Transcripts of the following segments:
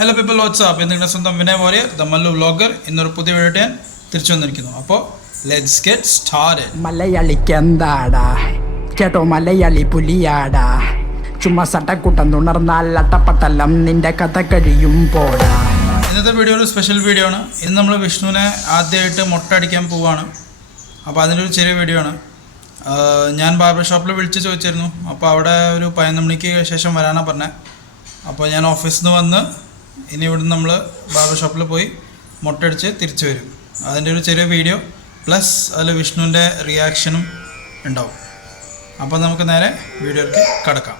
Hello people, WhatsApp. നിങ്ങളുടെ സ്വന്തം Vinay Warrier, the Mallu vlogger. ഇന്നൊരു പുതിയ വീഡിയോ ഞാൻ തിരിച്ചു വന്നിരിക്കുന്നു. അപ്പോൾ ലെറ്റ്സ് ഗെറ്റ് സ്റ്റാർട്ടഡ്. മലയാളിക്ക് എന്താടാ ചേട്ടോ, മലയാളി പുലിയാടാ. ചുമ്മാ സട്ടക്കൂട്ടം തുണർന്നാൽ അട്ടപ്പട്ടലം നിന്റെ കഥ കഴിയും പോടാ. ഇന്നത്തെ വീഡിയോ ഒരു സ്പെഷ്യൽ വീഡിയോ ആണ്. ഇന്ന് നമ്മൾ വിഷ്ണുവിനെ ആദ്യമായിട്ട് മുട്ട അടിക്കാൻ പോവുകയാണ്. അപ്പോൾ അതിൻ്റെ ഒരു ചെറിയ വീഡിയോ ആണ്. ഞാൻ ബാർബർ ഷോപ്പിൽ വിളിച്ച് ചോദിച്ചിരുന്നു. അപ്പോൾ അവിടെ ഒരു 11 മണിക്ക് ശേഷം വരാനാണ് പറഞ്ഞത്. അപ്പോൾ ഞാൻ ഓഫീസിൽ നിന്ന് വന്ന് ഇനി ഇവിടുന്ന് നമ്മൾ ബാർബർ ഷോപ്പിൽ പോയി മുട്ടടിച്ച് തിരിച്ചു വരും. അതിൻ്റെ ഒരു ചെറിയ വീഡിയോ പ്ലസ് അതിൽ വിഷ്ണുവിൻ്റെ റിയാക്ഷനും ഉണ്ടാവും. അപ്പോൾ നമുക്ക് നേരെ വീഡിയോയ്ക്ക് കടക്കാം.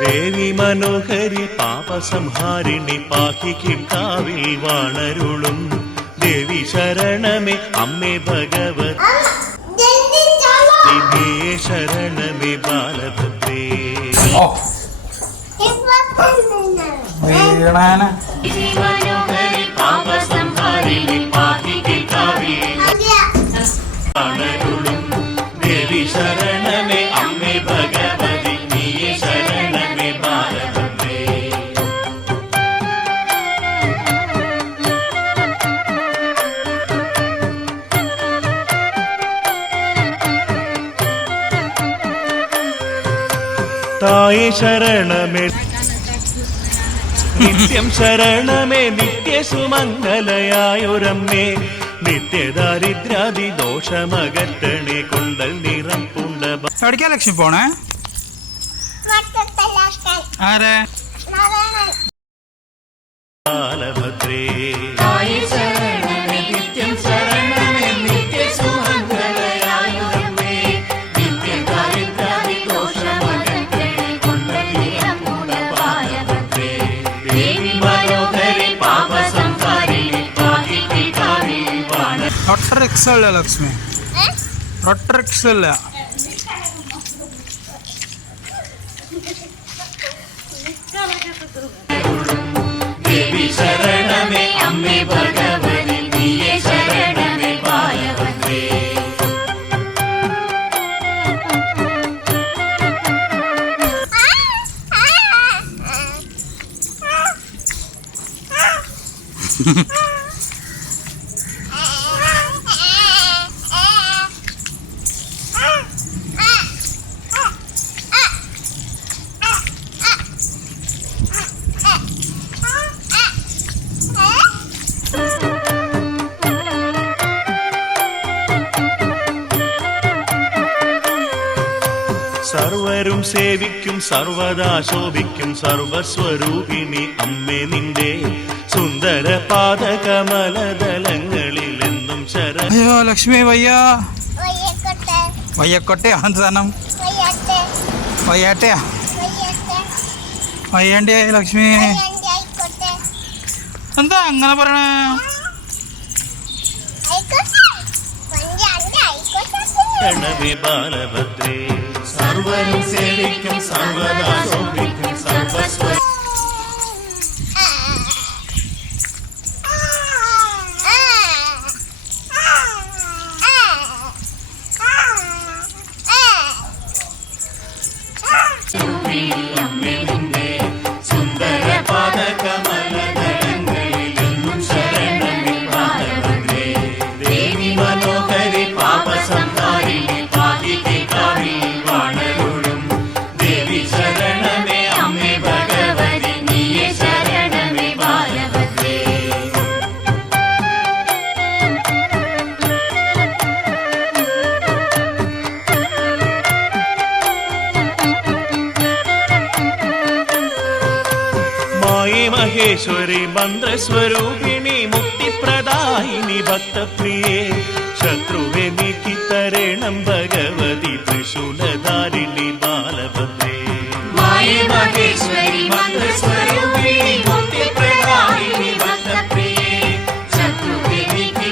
ദേവി മനോഹരി പാപസംഹാരിണി പാഹി കിട്ടാവിൽ വാണരുളും ദേവി ശരണമേ അമ്മേ ഭഗവതി ശരണമേ ബാലഭദ്രേ. വാണരുളും ദേവി ശരണമേ അമ്മേ ഭഗവതി ശരണമേ ബാലഭദ്രേ. തായേ ശരണമേ നിത്യം ശരണമേ നിത്യസുമംഗലയായൊരമ്മേ നിത്യദാരിദ്രാദി ദോഷമകറ്റണേ കൊണ്ടൽ നിറം പുണ്ട. എവിടേക്കാ ലക്ഷ്മി പോണേ? ആരെ? ബാലഭദ്രേ റൊട്ടറിക്സ് അല്ല ലക്ഷ്മി, റൊട്ടറിക്സ് അല്ല. ദേവി ശരണമേ അമ്മേ ഭഗവതി നീയേ ശരണമേ ബാലഭദ്രേ. സർവരും സേവിക്കും സർവദാ ശോഭിക്കും സർവസ്വരൂപിണി അമ്മേ നിന്റെ സുന്ദര പാദകമലതലങ്ങളിൽ എന്നും ശരണം. അയ്യോ ലക്ഷ്മി, വയ്യ വയ്യക്കൊട്ടയാ സാധനം, വയ്യാട്ടയാ വയ്യാണ്ടേ ലക്ഷ്മി. എന്താ അങ്ങനെ പറയണേ? ശരണമേ ബാലഭദ്രേ. സർവരും സേവിക്കും സർവദാ ശോഭിക്കും സർവസ്വ. സുന്ദര പാദകമലതലങ്ങളിൽ എന്നും ശരണമേ ബാലഭദ്രേ. ദേവി മനോഹരി പാപസംഹാരിണി പാഹി കിട്ടാവിൽ വാണരുളും ദേവി ശരണമേ അമ്മേ ഭഗവതി നീയേ ശരണമേ ബാലഭദ്രേ. മായേ മഹേശ്വരി മന്ത്രസ്വരൂപിണി മുക്തിപ്രദായിനി ഭക്തപ്രിയേ ശത്രുവെ നീക്കി തരണം ഭഗവതി ത്രിശൂലധാരിണി ബാലഭദ്രേ. മായേ മഹേശ്വരി മന്ത്രസ്വരൂപിണി മുക്തിപ്രദായിനി ഭക്തപ്രിയേ ശത്രുവെ നീക്കി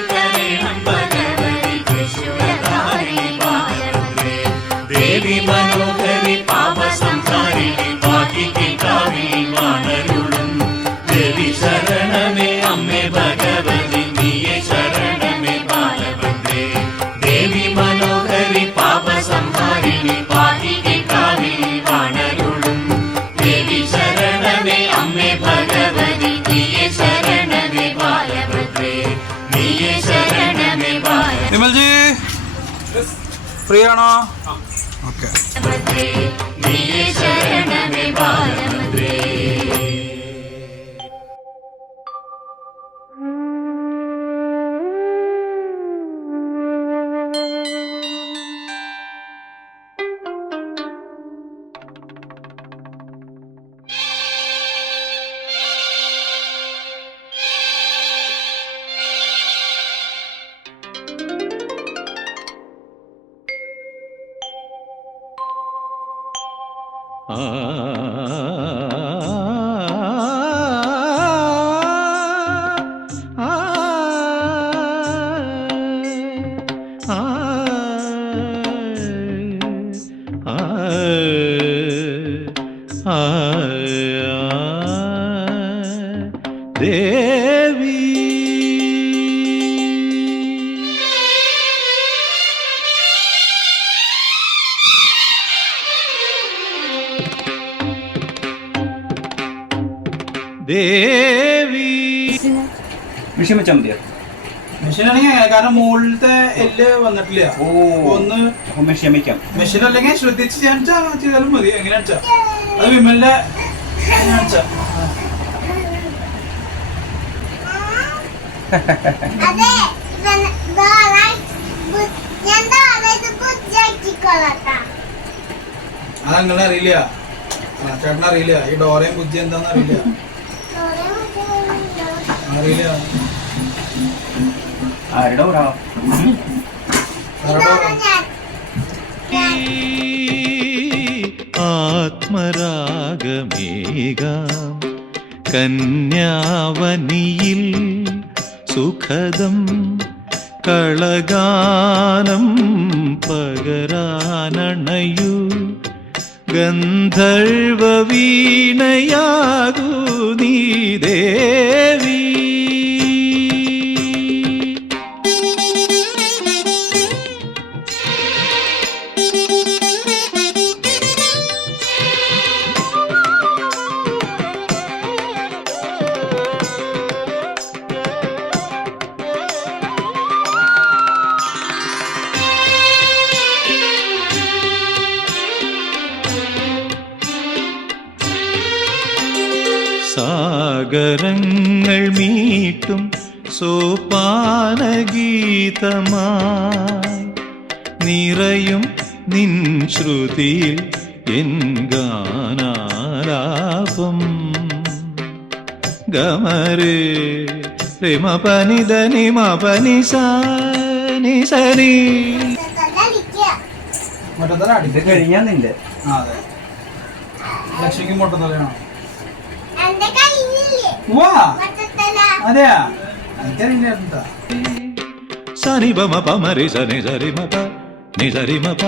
ഫ്രീ ആണോ? ഓക്കെ. ദേവി ദേവി വിഷയം വെച്ചാൽ മതിയോ? മെഷീൻ ആണെങ്കിൽ കാരണം മുകളിലത്തെ എല്ല് വന്നിട്ടില്ല. ഒന്ന് ക്ഷമിക്കാം. മെഷീൻ അല്ലെങ്കിൽ ശ്രദ്ധിച്ച് ചെയ്താലും മതി. എങ്ങനെയാ വെച്ചാ അത് വിമലിന്റെ എങ്ങനെയാ അതങ്ങനെ അറിയില്ല. ചേട്ടൻ അറിയില്ല ഈ ഡോറയും ബുദ്ധി എന്താന്ന് അറിയില്ല. അറിയില്ല ആത്മരാഗമേകാം കന്യാവനിയിൽ സുഖദം കളഗാനം പകരാനണയു ഗന്ധർവ വീണയാകൂ നീ ദേവി. സാഗരങ്ങൾ മീട്ടും സോപാനഗീതമായി നിറയും നിൻ ശ്രുതിയിൽ എൻ ഗാനാലാപം ഗമരേ രമ പനി ധനി മ പനി സനി സനി. ഇത് കഴിഞ്ഞാ നിന്റെ അതെ ലക്ഷ്യക്ക് മുട്ടത്തലയാണോ? അതെയാ എനിക്കറിയില്ല. സനി പമ പമരി സനി സരി മപ നി സരി മപ.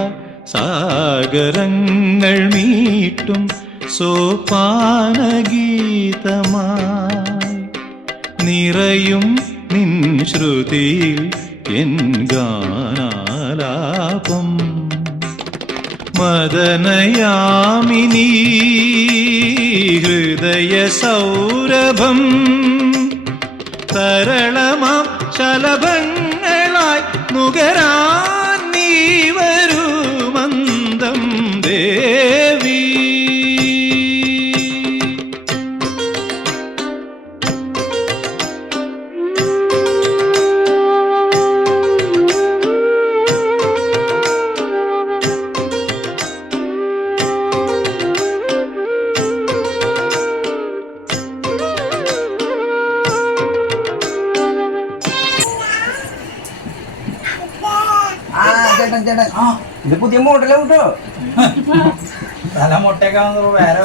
സാഗരങ്ങൾ മീട്ടും സോപാനഗീതമായി നിറയും നിൻ ശ്രുതിയിൽ എൻ ഗാനാലാപം മദനയാമിനി ഹൃദയ സൗരഭം തരളമാം ശലഭങ്ങളായി നുകരാൻ നീ വരൂ മന്ദം ദേവി. ഇത് പുതിയ മോഡലാ കേട്ടോ. തല മുട്ടേക്കാന്ന് വേറെ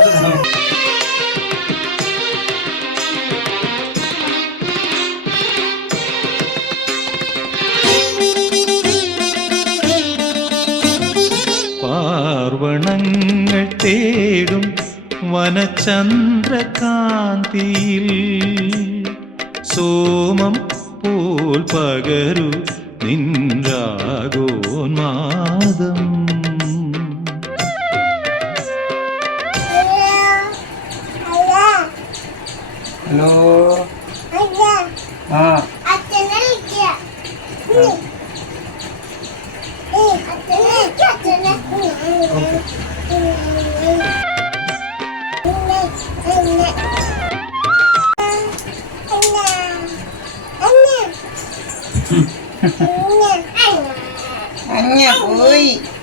പാർവണങ്ങൾ തേടും വനചന്ദ്രകാന്തിയിൽ സോമം പോൽ പകരു നിൻരാഗോന്മാദം. ഹലോ ആ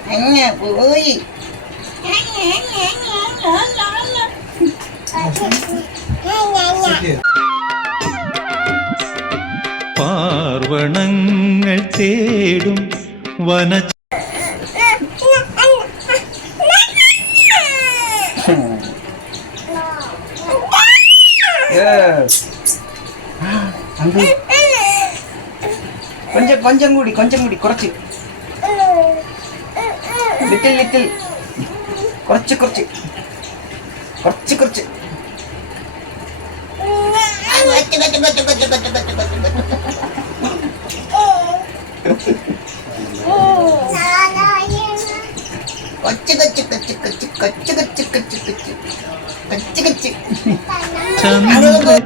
അഞ്ഞ പോയി പാർവണങ്ങൾ തേടും വന கொஞ்சம் கூடி കുറച്ച് ലിറ്റിൽ കുറച്ച്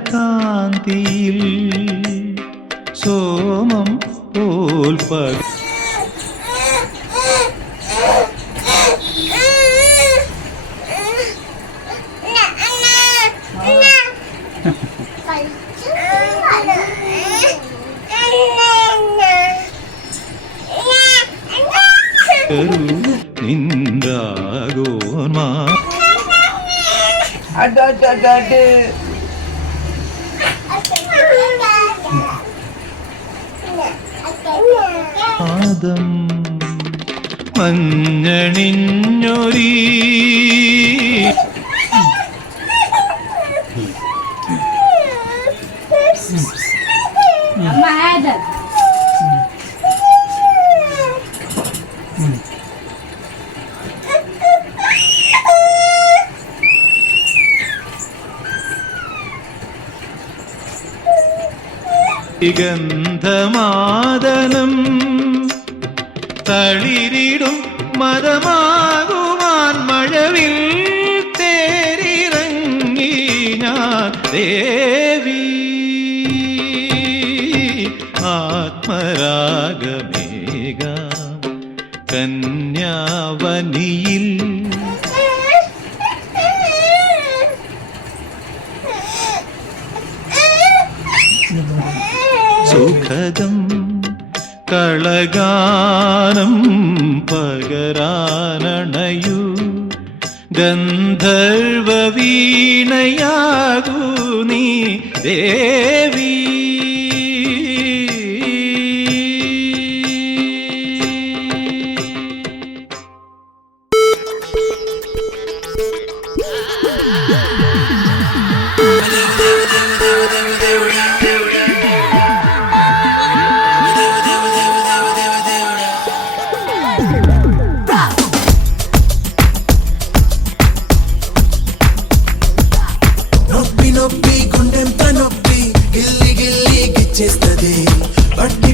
ചന്ദ്രകാന്തിയിൽ സോമം പോൽ നിന്ദാഗോന്മാ പാദം മഞ്ഞണിഞ്ഞൊരീ ഗന്ധമാദനം തളിരിടും മതമാകുവാൻ മഴവിൽ തേരിറങ്ങി ഞാൻ ദേവി ആത്മരാഗമേഘ കന്യാവനിയിൽ സുഖദം കളഗാനം പകരാനണയു ഗന്ധർവ വീണയാകൂ നീ ദേവി నొప్పి గుండెంత నొప్పి గిల్లి గిచ్చేస్తది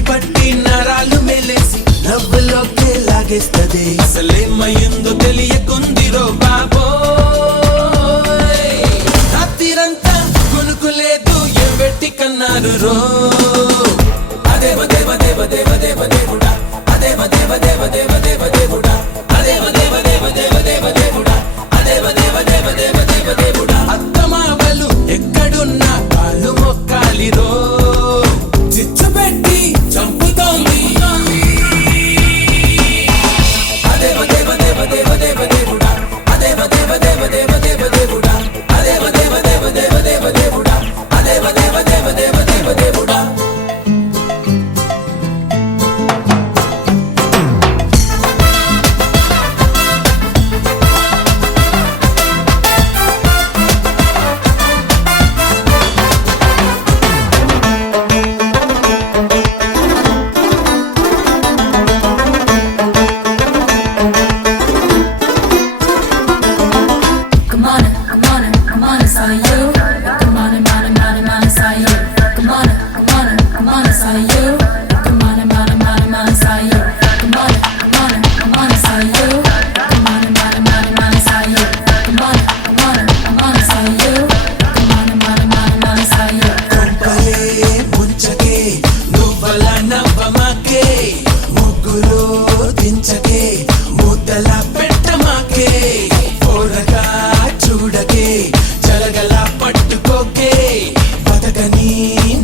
పట్టి నరాలు మెలేసి నవ్వులోకి లాగేస్తది అసలేమయ్యిందో తెలియకుందిరో బాబోయ్ రాత్రిరంతా కొనుక్కులేదు ఏం పెట్టి కన్నారు రో అదేవ దేవ దేవ దేవ దేవ దేవుడా అదేవ దేవ దేవ దేవ దేవ దేవుడా అదేవ దేవ దేవ దేవ దేవ దేవుడా అదేవ దేవ దేవ దేవ దేవ దేవుడా అత్తమావలు ఎక్కడున్నా కాళ్ళు మొక్కాలిరో చిచ్చు పెట్టి చంపుతోంది అదేవ దేవ దేవ దేవ దేవ దేవుడా అదేవ దేవ దేవ దేవ దేవ దేవుడా అదేవ దేవ దేవ దేవ దేవ దేవుడా అదేవ దేవ దేవ దేవ దేవ దేవుడా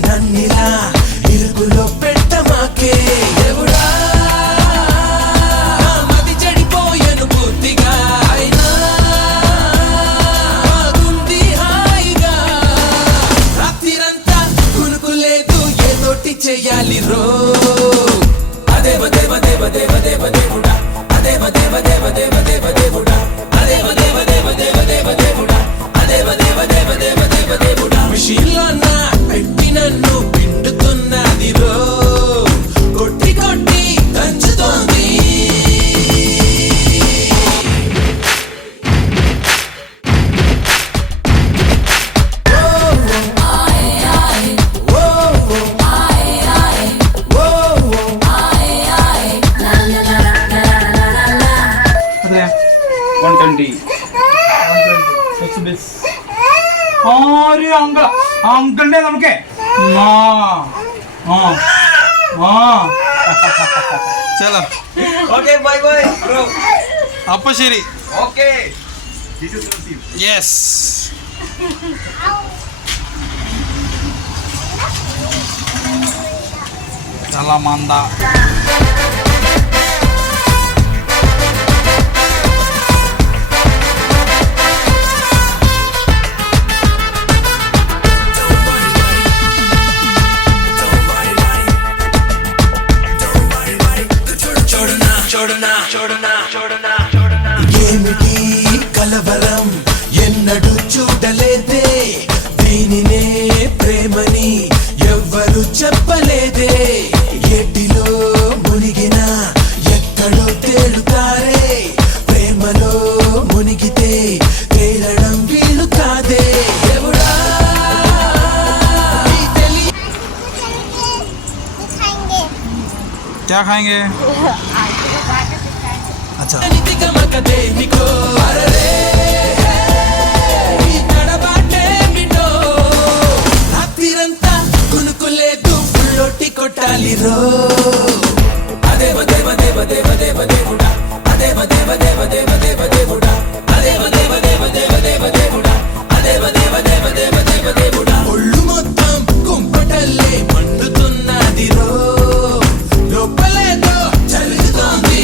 నన్నిలా ఇరుకులో పెట్టమాకే 120. ഒരു അങ്കിളിന്റെ നമുക്കേ ചലോ. Okay, bye bye, bro. അപ്പൊ ശരി. Okay. യെസ്. ചലമന്ത. ఏమిటి కలవరం ఎన్నడు చూడలేదే దీనినే ప్రేమని ఎవ్వరు చెప్పలేదే ఎడ్డిలో మునిగిన ఎక్కడో తేలుతారే ప్రేమలో మునిగితే తేలడం వీలు కాదే దేవుడా क्या खाएंगे? अच्छा. కొనుకోలేదు ఫుల్లోటి కొట్టాలిరో అదేవ దేవ దేవ దేవ దేవ దేవుడా అదేవ దేవ దేవ దేవ దేవ దేవుడా అదేవ దేవ దేవ దేవ దేవ దేవుడా అదేవ దేవ దేవ దేవ దేవ దేవుడా ఒళ్ళు మొత్తం కుంపటల్లే మండుతున్నదిరో లోపలేదో జరుగుతోంది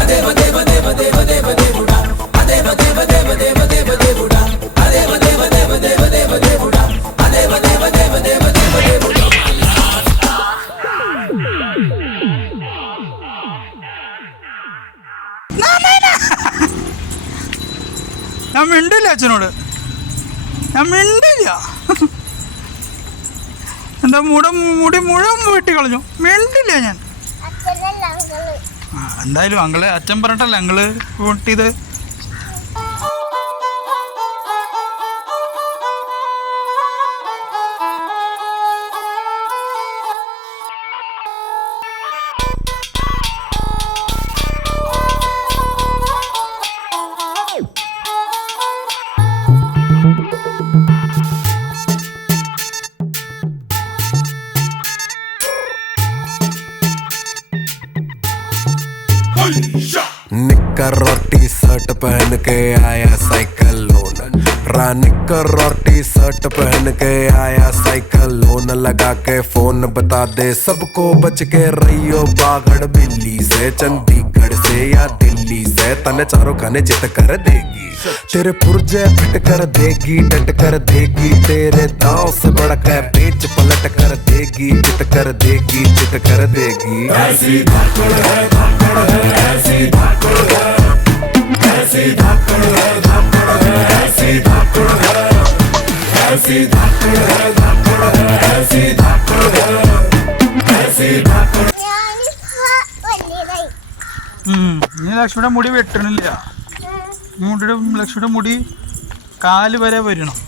అదేవ దేవ దేవ దేవ దేవ దేవుడా అదేవ దేవ దేవ దేవ దేవ దేవుడా అదేవ దేవ దేవ దేవ దేవ దేవుడా అదేవ దేవ దేవ దేవ దేవ దేవుడా ഞാൻ മിണ്ടില്ല അച്ഛനോട്, ഞാൻ മിണ്ടില്ല. എൻ്റെ മുടി മുഴുവൻ വെട്ടി കളഞ്ഞു. മിണ്ടില്ല ഞാൻ. എന്തായാലും അങ്ങള് അച്ഛൻ പറഞ്ഞിട്ടല്ല അങ്ങള് പൊട്ടിയത്. निक्कर और टी शर्ट पहन के आया साइकिल लोन निक्कर और टी शर्ट पहन के आया साइकिल लोन लगा के फोन बता दे सबको बच के रहियो बागड़ बिल्ली से चंडीगढ़ से या दिल्ली से तने चारों खाने चित कर देगी तेरे पुर्जे फिट कर देगी डट कर देगी तेरे दांव से बढ़कर पेच पलट कर देगी चित कर देगी चित कर देगी ऐसी धाकड़ है ऐसी धाकड़ है ऐसी धाकड़ है ऐसी धाकड़ है ऐसी धाकड़ है ऐसी धाकड़ है ऐसी धाकड़. ഇനി ലക്ഷ്മിയുടെ മുടി വെട്ടണില്ല. ലക്ഷ്മിയുടെ മുടി കാല് വരെ വരണം.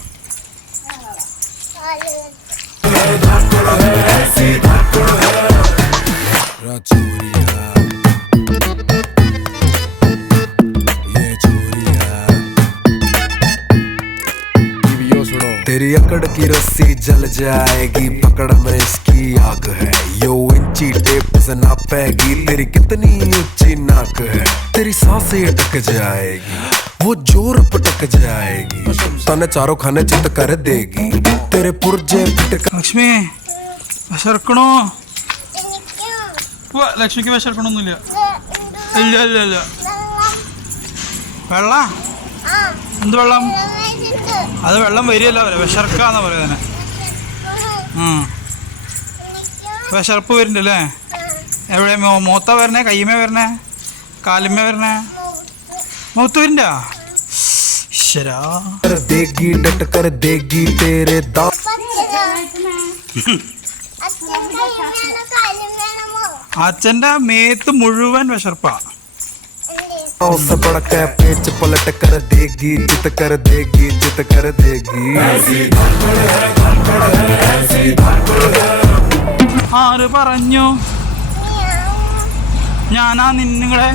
तेरी अकड़ की रस्सी जल जाएगी पकड़ में इसकी आग है यो इंची टेप से नापेगी तेरी कितनी ऊंची नाक है तेरी सांसें अटक जाएगी वो जोर पटक जाएगी तने चारों खाने चित कर देगी तेरे पुर्जे पिट कर. ലക്ഷ്മി വിശർക്കണോ? ലക്ഷ്മിക്ക് വിശർക്കണമൊന്നുമില്ല. ഇല്ല ഇല്ല ഇല്ല. വെള്ളം എന്ത് വെള്ളം? അത് വെള്ളം വരികയല്ല പറയാം, വിശർക്കാന്നാ പറയുന്നത്. വിശർപ്പ് വരുന്നുണ്ടല്ലേ? എവിടെ മൂത്ത വരണേ? കയ്യുമേ വരണേ? കാലുമേ വരണേ? മൂത്ത് വരണ്ട? ശരാ देगी डट कर देगी तेरे दांव അച്ഛൻ്റെ മേത്ത് മുഴുവൻ വിശർപ്പാ. से बढ़कर पेच पलट कर देगी चित कर देगी चित कर देगी. ആര് പറഞ്ഞു? ഞാനാ നിങ്ങളെ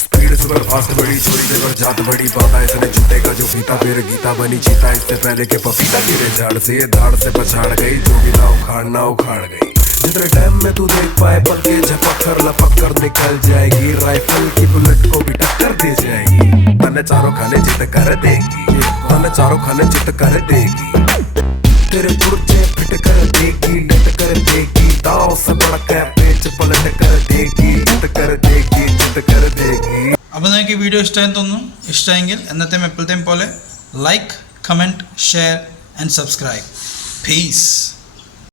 स्पीड सुपर फास्ट बड़ी चोरी देवर जात बड़ी पाता इसने छूटेगा जो फीता फिर गीता बनी चीता इससे पहले के पपीता गिरे झाड़ से ये धाड़ से पछाड़ गई जो भी ना उखाड़ गई जितने टाइम में तू देख पाए पल के झपक कर लपक कर निकल जाएगी राइफल की बुलेट को भी टक्कर दे जाएगी तने चारों खाने जित कर देगी तने चारों खाने जित कर देगी तेरे पुर्जे फिट कर देगी डट कर देगी दाव से बड़का पेच पलट कर देगी जित कर देगी जित कर देगी. അപ്പോൾ നിങ്ങൾക്ക് ഈ വീഡിയോ ഇഷ്ടമായി തോന്നുന്നു. ഇഷ്ടമെങ്കിൽ എന്നത്തെയും എപ്പോഴത്തെയും പോലെ like, comment, share and subscribe. Piece.